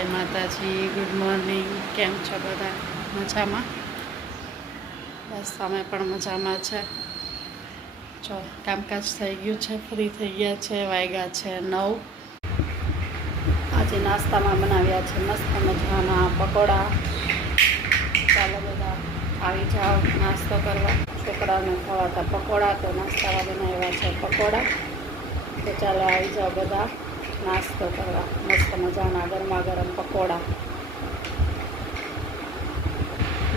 જય માતાજી, good morning. કેમ છો બધા? મજામાં? બસ અમે પણ મજામાં છે. જો કામકાજ થઈ ગયું છે, ફ્રી થઈ ગયા છે, વાગ્યા છે 9. આજે નાસ્તામાં બનાવ્યા છે મસ્ત મજાના પકોડા. ચાલો બધા આવી જાઓ નાસ્તો કરવા. છોકરાઓને ખવાતા પકોડા, તો નાસ્તામાં બનાવ્યા છે પકોડા. તો ચાલો આવી જાઓ બધા નાસ્તો કરવા. મસ્ત મજાના ગરમા ગરમ પકોડા.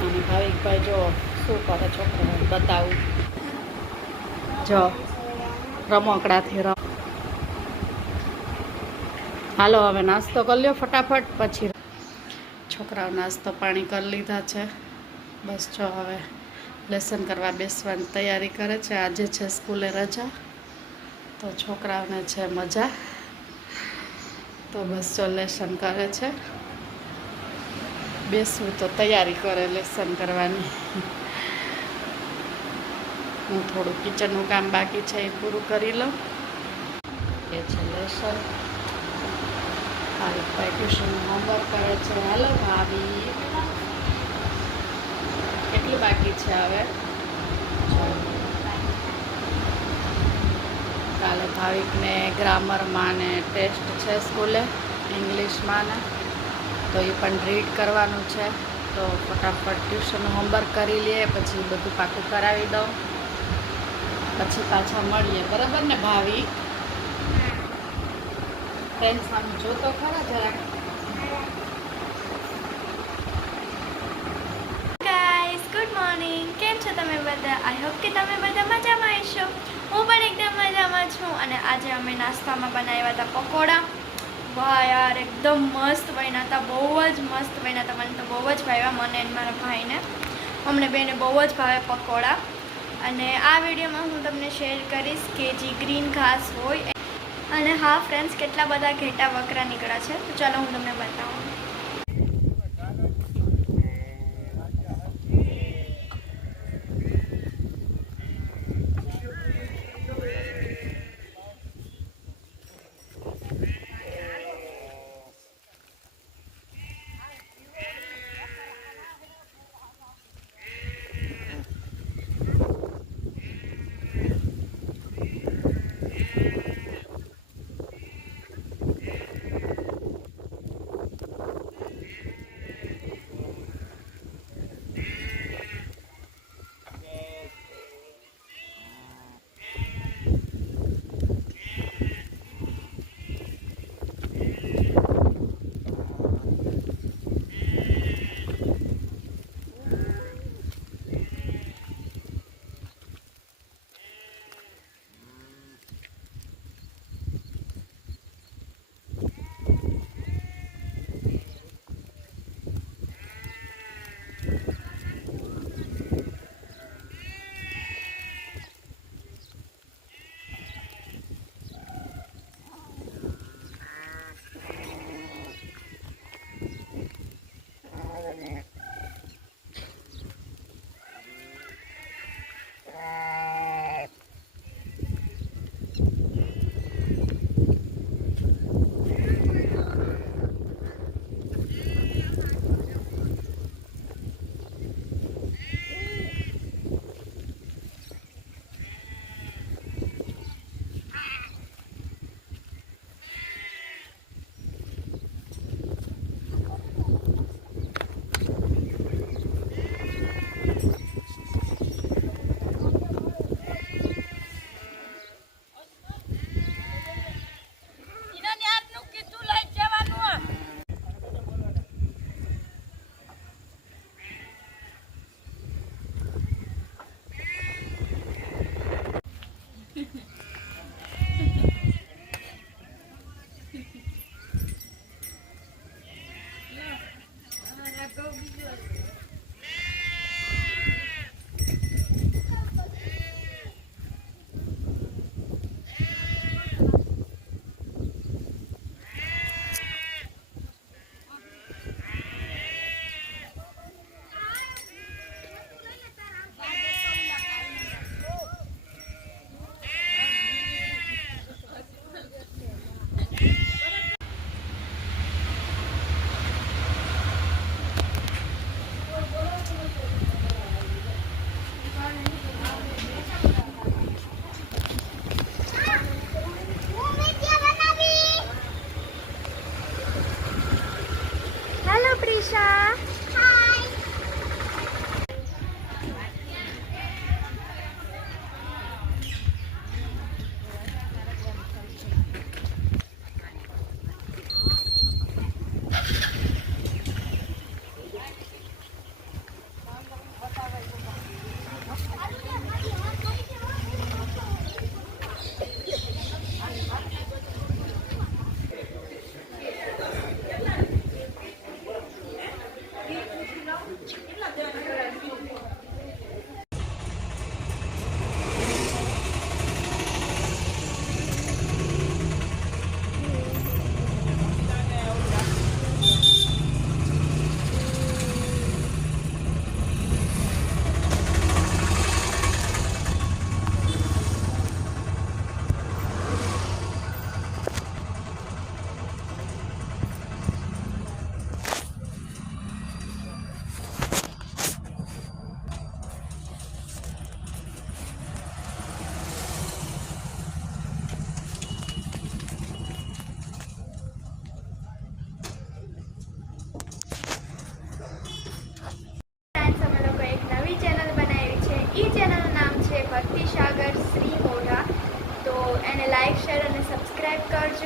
અને ભાવિકભાઈ જો શું કરે છોકરાને બતાવું. જો રમકડાથી હાલો હવે નાસ્તો કરી લ્યો ફટાફટ, પછી છોકરાઓ નાસ્તો પાણી કરી લીધા છે. બસ જો હવે લેસન કરવા બેસવાની તૈયારી કરે છે. આજે છે સ્કૂલે રજા, તો છોકરાઓને છે મજા. તો બસ જો લેસન કરે છે. બેસવું તો તૈયારી કરે લેસન કરવાની. હું થોડું કિચનનું કામ બાકી છે એ પૂરું કરી લઉં. એ છે લેસન. ભાઈ ટ્યુશનનું હોમવર્ક કરે છે. હાલો ભાભી, કેટલું બાકી છે હવે? કાલે ભાવિકને ગ્રામરમાં ને ટેસ્ટ છે સ્કૂલે, ઇંગ્લિશમાં ને, તો એ પણ રીડ કરવાનું છે. તો ફટાફટ ટ્યુશનનું હોમવર્ક કરી લઈએ, પછી બધું પાકું કરાવી દઉં, પછી પાછા મળીએ. બરાબર ને ભાવિક? ફ્રેન્ડ્સ આમ જોતો ખરા જરાક. Guys, good morning. કેમ છો તમે બધા? આઈ હોપ કે તમે બધા મજામાં હશો. હું પણ એકદમ મજામાં છું. અને આજે અમે નાસ્તામાં બનાવ્યા હતા પકોડા. વાહ યાર, એકદમ મસ્ત બન્યા હતા, બહુ જ મસ્ત બન્યા હતા. મને તો બહુ જ ભાવ્યા, મને અને મારા ભાઈને. અમને બેને બહુ જ ભાવે પકોડા. અને આ વિડીયોમાં હું તમને શેર કરીશ કે જે ગ્રીન ઘાસ હોય. અને હા ફ્રેન્ડ્સ, કેટલા બધા ઘેટા વકરા નીકળ્યા છે, તો ચાલો હું તમને બતાવું.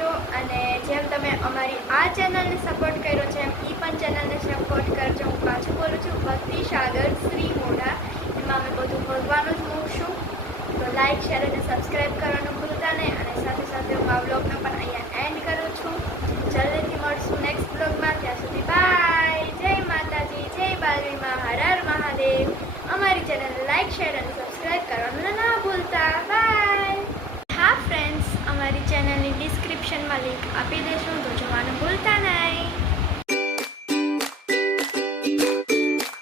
અને જેમ તમે અમારી આ ચેનલને સપોર્ટ કર્યો છે એમ એ પણ ચેનલને સપોર્ટ કરજો. હું પાછું બોલું છું, ભક્તિ સાગર શ્રી મોઢા. એમાં અમે બધું ભગવાનું જ મૂકશું. તો લાઈક, શેર અને સબસ્ક્રાઈબ કરવાનું ભૂલતા નહીં. અને સાથે સાથે હું આ વ્લોગને પણ અહીંયા